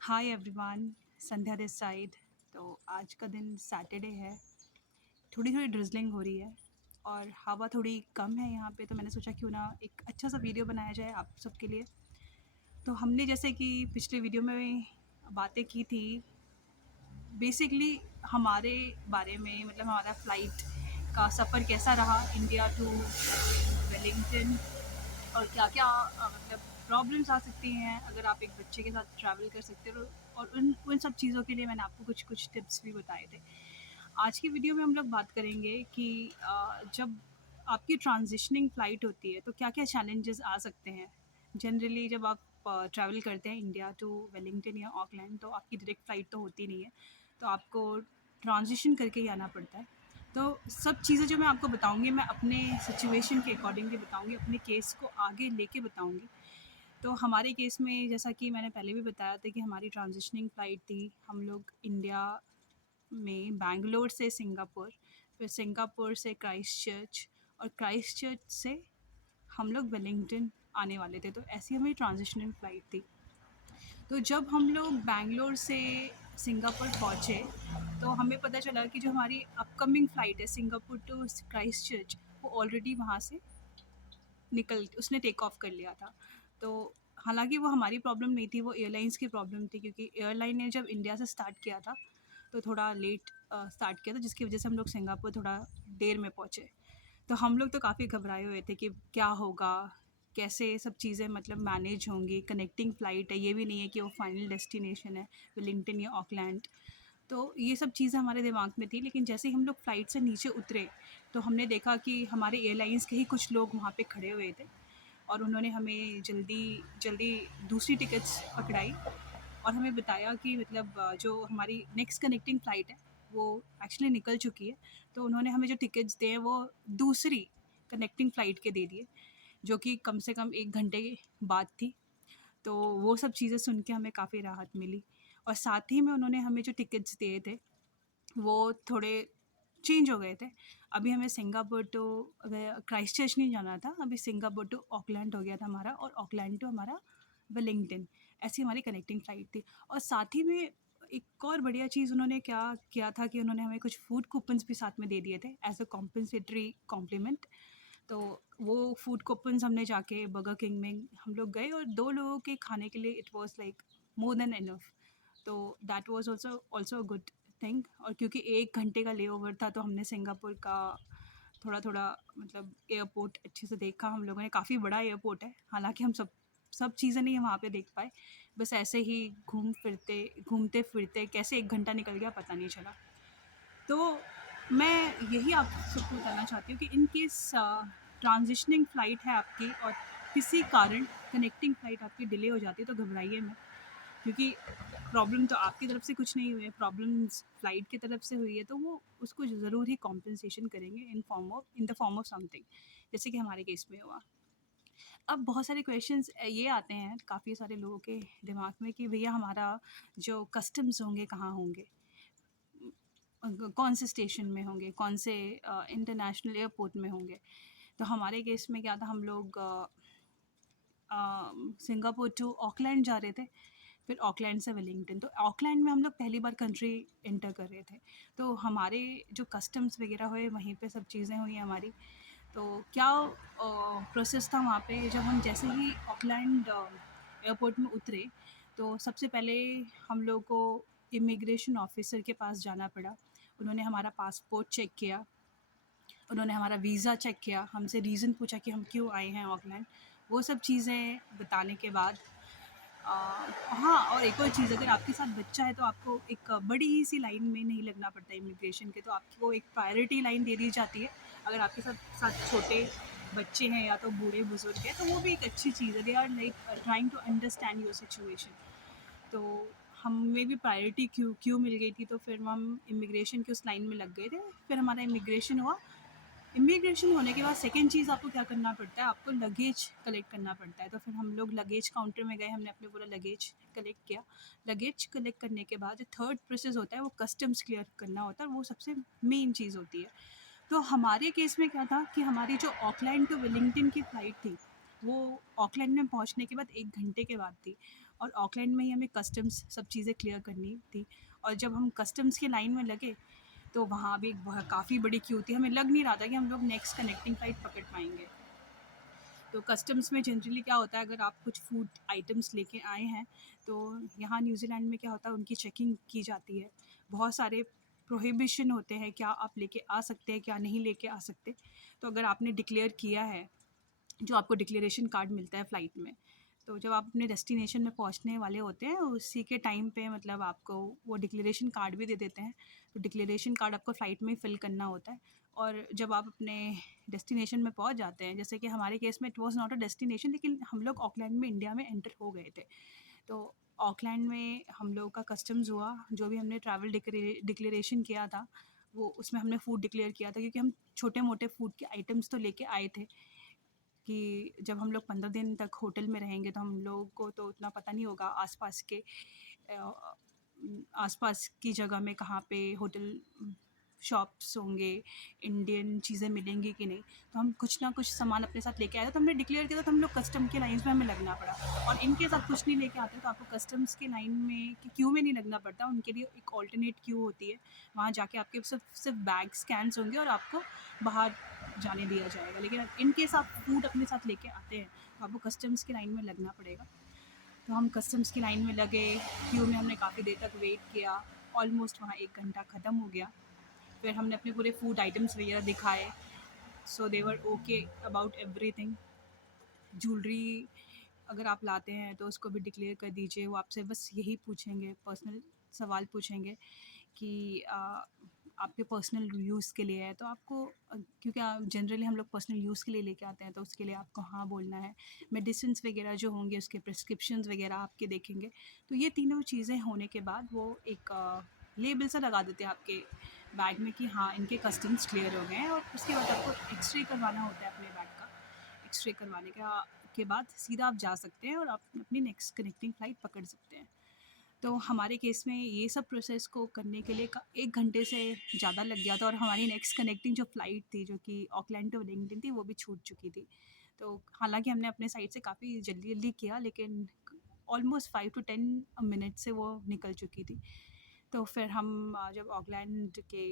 Hi everyone, Sandhya this side. तो आज का दिन सैटरडे है। थोड़ी थोड़ी ड्रिजलिंग हो रही है और हवा थोड़ी कम है यहाँ पे, तो मैंने सोचा क्यों ना एक अच्छा सा वीडियो बनाया जाए आप सबके लिए। तो हमने जैसे कि पिछले वीडियो में बातें की थी, बेसिकली हमारे बारे में, मतलब हमारा फ़्लाइट का सफ़र कैसा रहा इंडिया टू वेलिंगटन, और क्या क्या मतलब प्रॉब्लम्स आ सकती हैं अगर आप एक बच्चे के साथ ट्रैवल कर सकते हो। और उन उन सब चीज़ों के लिए मैंने आपको कुछ कुछ टिप्स भी बताए थे। आज की वीडियो में हम लोग बात करेंगे कि जब आपकी ट्रांजिशनिंग फ़्लाइट होती है तो क्या क्या चैलेंजेस आ सकते हैं। जनरली जब आप ट्रैवल करते हैं इंडिया टू वेलिंगटन या ऑकलैंड, तो आपकी डायरेक्ट फ़्लाइट तो होती नहीं है, तो आपको ट्रांजिशन करके ही आना पड़ता है। तो सब चीज़ें जो मैं आपको बताऊँगी, मैं अपने सिचुएशन के अकॉर्डिंगली बताऊँगी, अपने केस को आगे लेके बताऊँगी। तो हमारे केस में जैसा कि मैंने पहले भी बताया था कि हमारी ट्रांजिशनिंग फ़्लाइट थी। हम लोग इंडिया में बैंगलोर से सिंगापुर, फिर सिंगापुर से क्राइस्टचर्च, और क्राइस्टचर्च से हम लोग वेलिंगटन आने वाले थे। तो ऐसी हमारी ट्रांजिशनल फ़्लाइट थी। तो जब हम लोग बैंगलोर से सिंगापुर पहुँचे, तो हमें पता चला कि जो हमारी अपकमिंग फ़्लाइट है सिंगापुर टू क्राइस्टचर्च, वो ऑलरेडी वहाँ से उसने टेक ऑफ कर लिया था। तो हालांकि वो हमारी प्रॉब्लम नहीं थी, वो एयरलाइंस की प्रॉब्लम थी, क्योंकि एयरलाइन ने जब इंडिया से स्टार्ट किया था तो थोड़ा लेट स्टार्ट किया था, जिसकी वजह से हम लोग सिंगापुर थोड़ा देर में पहुँचे। तो हम लोग तो काफ़ी घबराए हुए थे कि क्या होगा, कैसे सब चीज़ें मतलब मैनेज होंगी। कनेक्टिंग फ़्लाइट है, ये भी नहीं है कि वो फाइनल डेस्टिनेशन है वेलिंगटन या ऑकलैंड। तो ये सब चीज़ें हमारे दिमाग में थी। लेकिन जैसे ही हम लोग फ़्लाइट से नीचे उतरे, तो हमने देखा कि हमारे एयरलाइंस के ही कुछ लोग वहाँ पे खड़े हुए थे, और उन्होंने हमें जल्दी जल्दी दूसरी टिकट्स पकड़ाई और हमें बताया कि मतलब जो हमारी नेक्स्ट कनेक्टिंग फ़्लाइट है वो एक्चुअली निकल चुकी है। तो उन्होंने हमें जो टिकट्स दिए वो दूसरी कनेक्टिंग फ़्लाइट के दे दिए, जो कि कम से कम 1 घंटे बाद थी। तो वो सब चीज़ें सुन के हमें काफ़ी राहत मिली। और साथ ही में उन्होंने हमें जो टिकट्स दिए थे वो थोड़े चेंज हो गए थे। अभी हमें सिंगापुर टू क्राइस्टचर्च नहीं जाना था, अभी सिंगापुर टू ऑकलैंड हो गया था हमारा, और ऑकलैंड टू हमारा वेलिंगटन। ऐसी हमारी कनेक्टिंग फ़्लाइट थी। और साथ ही में एक और बढ़िया चीज़ उन्होंने क्या किया था कि उन्होंने हमें कुछ फूड कूपन्स भी साथ में दे दिए थे एज़ अ कॉम्पेंसेटरी कॉम्प्लीमेंट। तो वो फूड कूपन्स हमने जाके बर्गर किंग में हम लोग गए, और 2 लोगों के खाने के लिए it was like more than enough. तो that was also a good thing. और क्योंकि 1 घंटे का लेओवर था, तो हमने सिंगापुर का थोड़ा-थोड़ा मतलब एयरपोर्ट अच्छे से देखा हम लोगों ने। काफ़ी बड़ा एयरपोर्ट है, हालाँकि हम सब सब चीज़ें नहीं वहाँ पे देख पाए। बस ऐसे ही घूमते-फिरते कैसे 1 घंटा निकल गया पता नहीं चला। तो मैं यही आप सबको बताना चाहती हूँ कि इन केस ट्रांजिशनिंग फ़्लाइट है आपकी और किसी कारण कनेक्टिंग फ़्लाइट आपकी डिले हो जाती है, तो घबराइए मत, क्योंकि प्रॉब्लम तो आपकी तरफ से कुछ नहीं हुई है, प्रॉब्लम्स फ़्लाइट की तरफ से हुई है, तो वो उसको ज़रूर ही कॉम्पेंसेशन करेंगे in the form of something, जैसे कि हमारे केस में हुआ। अब बहुत सारे क्वेश्चंस ये आते हैं काफ़ी सारे लोगों के दिमाग में कि भैया हमारा जो कस्टम्स होंगे कहाँ होंगे? कौन से स्टेशन में होंगे, कौन से इंटरनेशनल एयरपोर्ट में होंगे। तो हमारे केस में क्या था, हम लोग सिंगापुर टू ऑकलैंड जा रहे थे, फिर ऑकलैंड से वेलिंगटन। तो ऑकलैंड में हम लोग पहली बार कंट्री एंटर कर रहे थे, तो हमारे जो कस्टम्स वगैरह हुए वहीं पे सब चीज़ें हुई हमारी। तो क्या प्रोसेस था वहाँ पे, जब हम जैसे ही ऑकलैंड एयरपोर्ट में उतरे, तो सबसे पहले हम लोग को इमिग्रेशन ऑफिसर के पास जाना पड़ा। उन्होंने हमारा पासपोर्ट चेक किया, उन्होंने हमारा वीज़ा चेक किया, हमसे रीज़न पूछा कि हम क्यों आए हैं ऑकलैंड। वो सब चीज़ें बताने के बाद हाँ, और एक और चीज़, अगर आपके साथ बच्चा है तो आपको एक बड़ी सी लाइन में नहीं लगना पड़ता इमिग्रेशन के, तो आपको एक प्रायोरिटी लाइन दे दी जाती है। अगर आपके साथ साथ छोटे बच्चे हैं या तो बूढ़े बुजुर्ग हैं, तो वो भी एक अच्छी चीज़ है। They are like trying to understand your situation. तो हमें भी प्रायोरिटी क्यू क्यू मिल गई थी, तो फिर हम इमिग्रेशन की उस लाइन में लग गए थे। फिर हमारा इमिग्रेशन हुआ। इमिग्रेशन होने के बाद सेकंड चीज़ आपको क्या करना पड़ता है, आपको लगेज कलेक्ट करना पड़ता है। तो फिर हम लोग लगेज काउंटर में गए, हमने अपने पूरा लगेज कलेक्ट किया। लगेज कलेक्ट करने के बाद जो थर्ड प्रोसेस होता है वो कस्टम्स क्लियर करना होता है, और वो सबसे मेन चीज़ होती है। तो हमारे केस में क्या था कि हमारी जो ऑकलैंड टू वेलिंगटन की फ़्लाइट थी, वो ऑकलैंड में पहुंचने के बाद 1 घंटे के बाद थी। और ऑकलैंड में ही हमें कस्टम्स सब चीज़ें क्लियर करनी थी। और जब हम कस्टम्स की लाइन में लगे तो वहाँ भी एक काफ़ी बड़ी क्यू थी, हमें लग नहीं रहा था कि हम लोग नेक्स्ट कनेक्टिंग फ़्लाइट पकड़ पाएंगे। तो कस्टम्स में जनरली क्या होता है, अगर आप कुछ फूड आइटम्स लेके आए हैं तो यहाँ न्यूजीलैंड में क्या होता है, उनकी चेकिंग की जाती है। बहुत सारे प्रोहिबिशन होते हैं, क्या आप लेके आ सकते हैं क्या नहीं लेके आ सकते। तो अगर आपने डिक्लेयर किया है, जो आपको डिक्लेरेशन कार्ड मिलता है फ़्लाइट में, तो जब आप अपने डेस्टिनेशन में पहुंचने वाले होते हैं उसी के टाइम पे मतलब आपको वो डिक्लेरेशन कार्ड भी दे देते हैं। तो डिक्लेरेशन कार्ड आपको फ़्लाइट में ही फ़िल करना होता है। और जब आप अपने डेस्टिनेशन में पहुंच जाते हैं, जैसे कि हमारे केस में it was not a destination, लेकिन हम लोग ऑकलैंड में इंडिया में एंटर हो गए थे। तो ऑकलैंड में हम लोग का कस्टम्स हुआ, जो भी हमने ट्रैवल डिक्लेरेशन किया था वो उसमें हमने फ़ूड डिक्लेयर किया था, क्योंकि हम छोटे मोटे फ़ूड के आइटम्स तो लेके आए थे कि जब हम लोग 15 दिन तक होटल में रहेंगे तो हम लोगों को तो उतना पता नहीं होगा आसपास की जगह में कहाँ पे होटल शॉप्स होंगे, इंडियन चीज़ें मिलेंगी कि नहीं। तो हम कुछ ना कुछ सामान अपने साथ लेके आए थे, तो हमने डिक्लेयर किया था, तो हम लोग कस्टम के लाइन्स में हमें लगना पड़ा। और इनके साथ कुछ नहीं लेके आते तो आपको कस्टम्स के लाइन में की क्यू में नहीं लगना पड़ता, उनके लिए एक ऑल्टरनेट क्यू होती है। वहाँ जाके आपके सिर्फ बैग स्कैन्स होंगे और आपको बाहर जाने दिया जाएगा। लेकिन इन केस आप फूड अपने साथ लेके आते हैं तो आपको कस्टम्स की लाइन में लगना पड़ेगा। तो हम कस्टम्स की लाइन में लगे, क्यू में हमने काफ़ी देर तक वेट किया, ऑलमोस्ट वहाँ 1 घंटा ख़त्म हो गया। फिर हमने अपने पूरे फूड आइटम्स वगैरह दिखाए, सो दे वर ओके अबाउट एवरीथिंग। ज्वेलरी अगर आप लाते हैं तो उसको भी डिक्लेयर कर दीजिए, वो आपसे बस यही पूछेंगे, पर्सनल सवाल पूछेंगे कि आपके पर्सनल यूज़ के लिए है तो आपको क्योंकि आप जनरली हम लोग पर्सनल यूज़ के लिए लेके आते हैं तो उसके लिए आपको हाँ बोलना है। मेडिसिन्स वगैरह जो होंगे उसके प्रिस्क्रिप्शंस वगैरह आपके देखेंगे। तो ये तीनों चीज़ें होने के बाद वो एक लेबल सा लगा देते हैं आपके बैग में कि हाँ इनके कस्टम्स क्लियर हो गए हैं। और उसके बाद आपको एक्सरे करवाना होता है अपने बैग का। एक्सरे करवाने के बाद सीधा आप जा सकते हैं और आप अपनी नेक्स्ट कनेक्टिंग फ़्लाइट पकड़ सकते हैं। तो हमारे केस में ये सब प्रोसेस को करने के लिए 1 घंटे से ज़्यादा लग गया था और हमारी नेक्स्ट कनेक्टिंग जो फ़्लाइट थी जो कि ऑकलैंड टू वेलिंगटन थी वो भी छूट चुकी थी। तो हालाँकि हमने अपने साइड से काफ़ी जल्दी-जल्दी किया, लेकिन ऑलमोस्ट 5 टू 10 मिनट से वो निकल चुकी थी। तो फिर हम जब ऑकलैंड के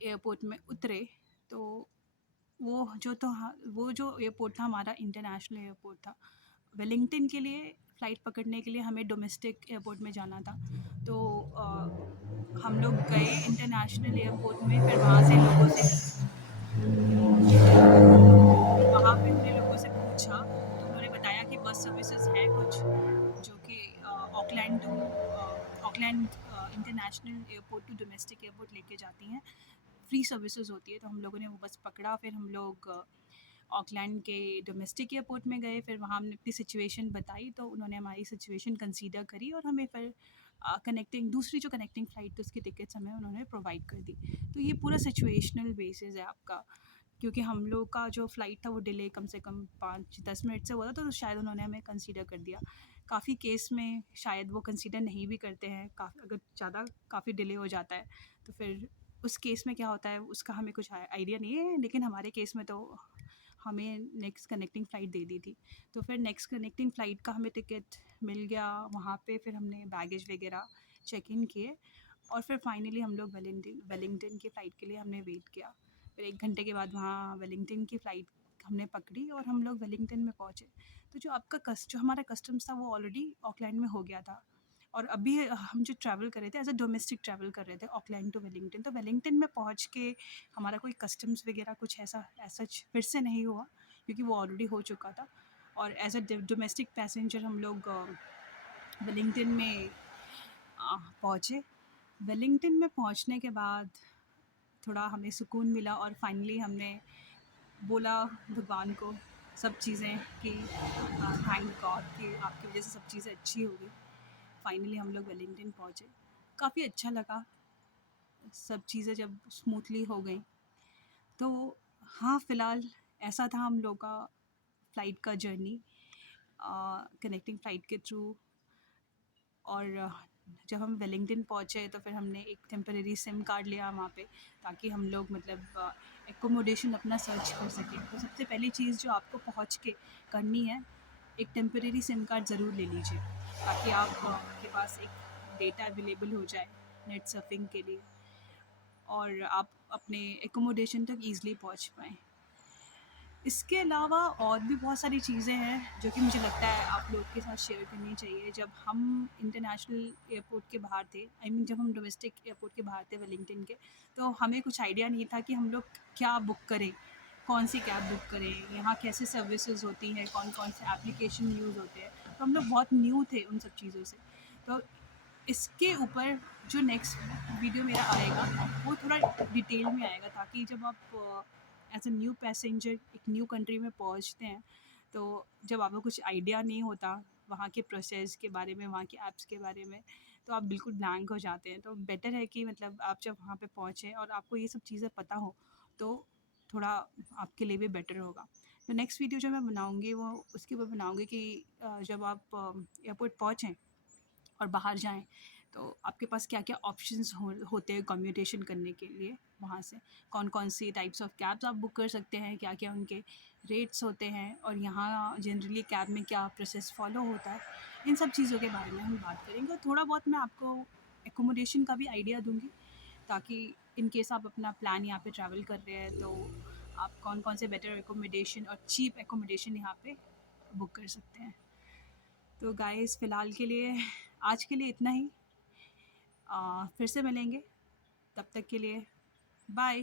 एयरपोर्ट में उतरे तो वो जो एयरपोर्ट था हमारा इंटरनेशनल एयरपोर्ट था। वेलिंगटन के लिए फ़्लाइट पकड़ने के लिए हमें डोमेस्टिक एयरपोर्ट में जाना था। तो हम लोग गए इंटरनेशनल एयरपोर्ट में, फिर वहाँ से लोगों से वहाँ पे हमने लोगों से पूछा तो उन्होंने बताया कि बस सर्विसेज हैं कुछ जो कि Auckland international airport to domestic airport लेके जाती हैं। फ्री सर्विसेज होती है। तो हम लोगों ने वो बस पकड़ा, फिर हम लोग ऑकलैंड के डोमेस्टिक एयरपोर्ट में गए। फिर वहाँ हमने अपनी सिचुएशन बताई तो उन्होंने हमारी सिचुएशन कंसीडर करी और हमें फिर दूसरी जो कनेक्टिंग फ़्लाइट थी उसकी टिकट्स हमें उन्होंने प्रोवाइड कर दी। तो ये पूरा सिचुएशनल बेसिस है आपका, क्योंकि हम लोग का जो फ़्लाइट था वो डिले कम से कम 5-10 मिनट से हुआ था, तो शायद उन्होंने हमें कंसीडर कर दिया। काफ़ी केस में शायद वो कंसीडर नहीं भी करते हैं, अगर काफ़ी डिले हो जाता है तो फिर उस केस में क्या होता है उसका हमें कुछ आइडिया नहीं है। लेकिन हमारे केस में तो हमें नेक्स्ट कनेक्टिंग फ़्लाइट दे दी थी। तो फिर नेक्स्ट कनेक्टिंग फ़्लाइट का हमें टिकट मिल गया वहाँ पे। फिर हमने बैगेज वगैरह चेक इन किए और फिर फाइनली हम लोग वेलिंगटन की फ़्लाइट के लिए हमने वेट किया। फिर 1 घंटे के बाद वहाँ वेलिंगटन की फ़्लाइट हमने पकड़ी और हम लोग वेलिंगटन में पहुँचे। तो जो हमारा कस्टम्स था वो ऑलरेडी ऑकलैंड में हो गया था। और अभी हम जो ट्रैवल कर रहे थे एज़ अ डोमेस्टिक ट्रैवल कर रहे थे ऑकलैंड टू वेलिंगटन। तो वेलिंगटन में पहुँच के हमारा कोई कस्टम्स वगैरह कुछ ऐसा सच फिर से नहीं हुआ, क्योंकि वो ऑलरेडी हो चुका था। और एज़ अ डोमेस्टिक पैसेंजर हम लोग वेलिंगटन में पहुँचे। वेलिंगटन में पहुँचने के बाद थोड़ा हमें सुकून मिला और फाइनली हमने बोला भगवान को सब चीज़ें कि थैंक गॉड कि आपकी वजह से सब चीज़ें अच्छी हो गई। फाइनली हम लोग वेलिंगटन पहुँचे। काफ़ी अच्छा लगा सब चीज़ें जब स्मूथली हो गई। तो हाँ, फ़िलहाल ऐसा था हम लोग का फ़्लाइट का जर्नी कनेक्टिंग फ़्लाइट के थ्रू। और जब हम वेलिंगटन पहुँचे तो फिर हमने एक टेम्परेरी सिम कार्ड लिया वहाँ पे, ताकि हम लोग मतलब एकोमोडेशन अपना सर्च कर सकें। तो सबसे पहली चीज़ जो आपको पहुँच के करनी है, एक टेम्परेरी सिम कार्ड ज़रूर ले लीजिए, ताकि आपके पास एक डेटा अवेलेबल हो जाए नेट सर्फिंग के लिए, और आप अपने एकोमोडेशन तक ईज़िली पहुंच पाएँ। इसके अलावा और भी बहुत सारी चीज़ें हैं जो कि मुझे लगता है आप लोग के साथ शेयर करनी चाहिए। जब हम इंटरनेशनल एयरपोर्ट के बाहर थे, जब हम डोमेस्टिक एयरपोर्ट के बाहर थे वेलिंगटन के, तो हमें कुछ आइडिया नहीं था कि हम लोग क्या बुक करें, कौन सी कैब बुक करें, यहाँ कैसे सर्विसेज होती हैं, कौन कौन से एप्लीकेशन यूज़ होते हैं। तो हम लोग बहुत न्यू थे उन सब चीज़ों से। तो इसके ऊपर जो नेक्स्ट वीडियो मेरा आएगा वो थोड़ा डिटेल में आएगा, ताकि जब आप एज अ न्यू पैसेंजर एक न्यू कंट्री में पहुंचते हैं, तो जब आपको कुछ आइडिया नहीं होता वहाँ के प्रोसेस के बारे में, वहाँ के ऐप्स के बारे में, तो आप बिल्कुल ब्लैंक हो जाते हैं। तो बेटर है कि मतलब आप जब वहाँ पे पहुँचें और आपको ये सब चीज़ें पता हो, तो थोड़ा आपके लिए भी बेटर होगा। तो नेक्स्ट वीडियो जो मैं बनाऊँगी वो उसके ऊपर बनाऊँगी कि जब आप एयरपोर्ट पहुँचें और बाहर जाएँ, तो आपके पास क्या-क्या ऑप्शंस होते हैं कम्यूटेशन करने के लिए वहाँ से। कौन-कौन सी टाइप्स ऑफ कैब्स आप बुक कर सकते हैं, क्या-क्या उनके रेट्स होते हैं, और यहाँ जनरली कैब में क्या प्रोसेस फ़ॉलो होता है। इन सब चीज़ों के बारे में हम बात करेंगे, और थोड़ा बहुत मैं आपको एकोमोडेशन का भी आइडिया दूँगी, ताकि इन केस आप अपना प्लान यहाँ पे ट्रैवल कर रहे हैं, तो आप कौन-कौन से बेटर एकोमोडेशन और चीप एकोमोडेशन यहाँ पे बुक कर सकते हैं। तो गाइस फ़िलहाल के लिए, आज के लिए इतना ही। फिर से मिलेंगे, तब तक के लिए बाय।